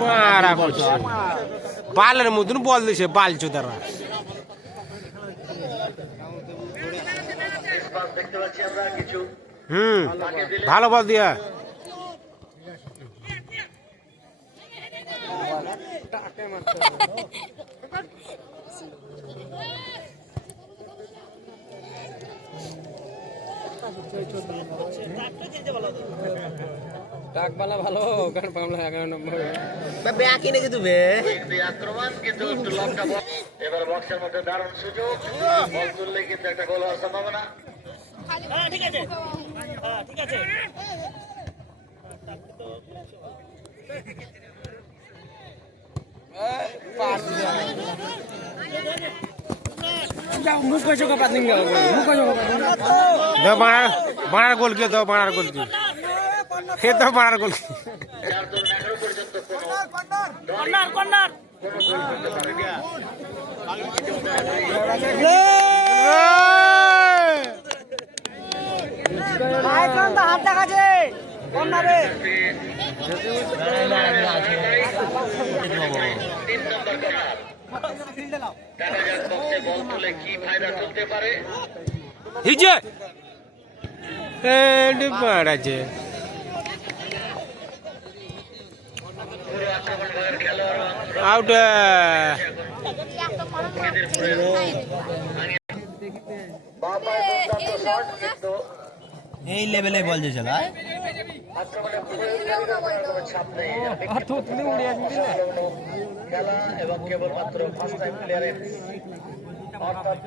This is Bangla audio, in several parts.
মারা বালের মতন বল দিছে বাল চোদারা। হুম ভালো বল দিয়া। ডাকবালা ভালো গান পামলা এগারো নম্বর। দুই আক্রমণ কিন্তু একটু লঙ্কা বল এবার বক্সের মধ্যে দারুণ সুযোগ। বল তুললে কিন্তু একটা গোল হওয়ার সম্ভাবনা। মুখ কইছো কা পাতিং গা মুখ কইছো কা পাতিং দাও বানার বানার গোল কে দাও বানার গোল কি হে দাও বানার গোল কি পর্যন্ত কোনো হাত দেখাচ্ছে তিন নম্বর কর্নার দেখা যাক বক্সে বল তুলে কি এই লেভেলে বল যে চলা। খেলা এবং কেবলমাত্র ফার্স্ট টাইম প্লেয়ারের অর্থাৎ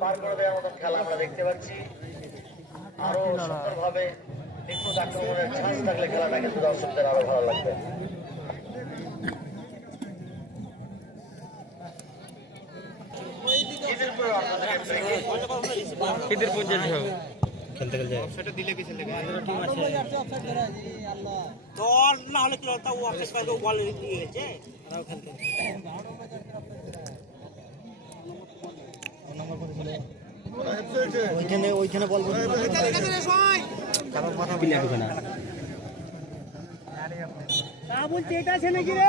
পার করে দেওয়ার মতো খেলা আমরা দেখতে পাচ্ছি আরও সুন্দরভাবে নিখুঁত আক্রমণের চান্স থাকলে খেলাটা কিন্তু দর্শকদের আরও ভালো লাগবে খিদিরপুরের অর্থ খেলতে খেলতে। দল না হলে কি হতো ও বল নিয়ে গেছে ওইখানে ওইখানে বল প্লেয়ার ঢুকে না। তা বলছে এটা আছে নাকি রে?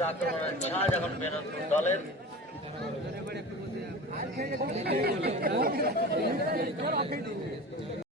কিছুটা আক্রমণের ছাড় এখন বিনোদপুর দলের।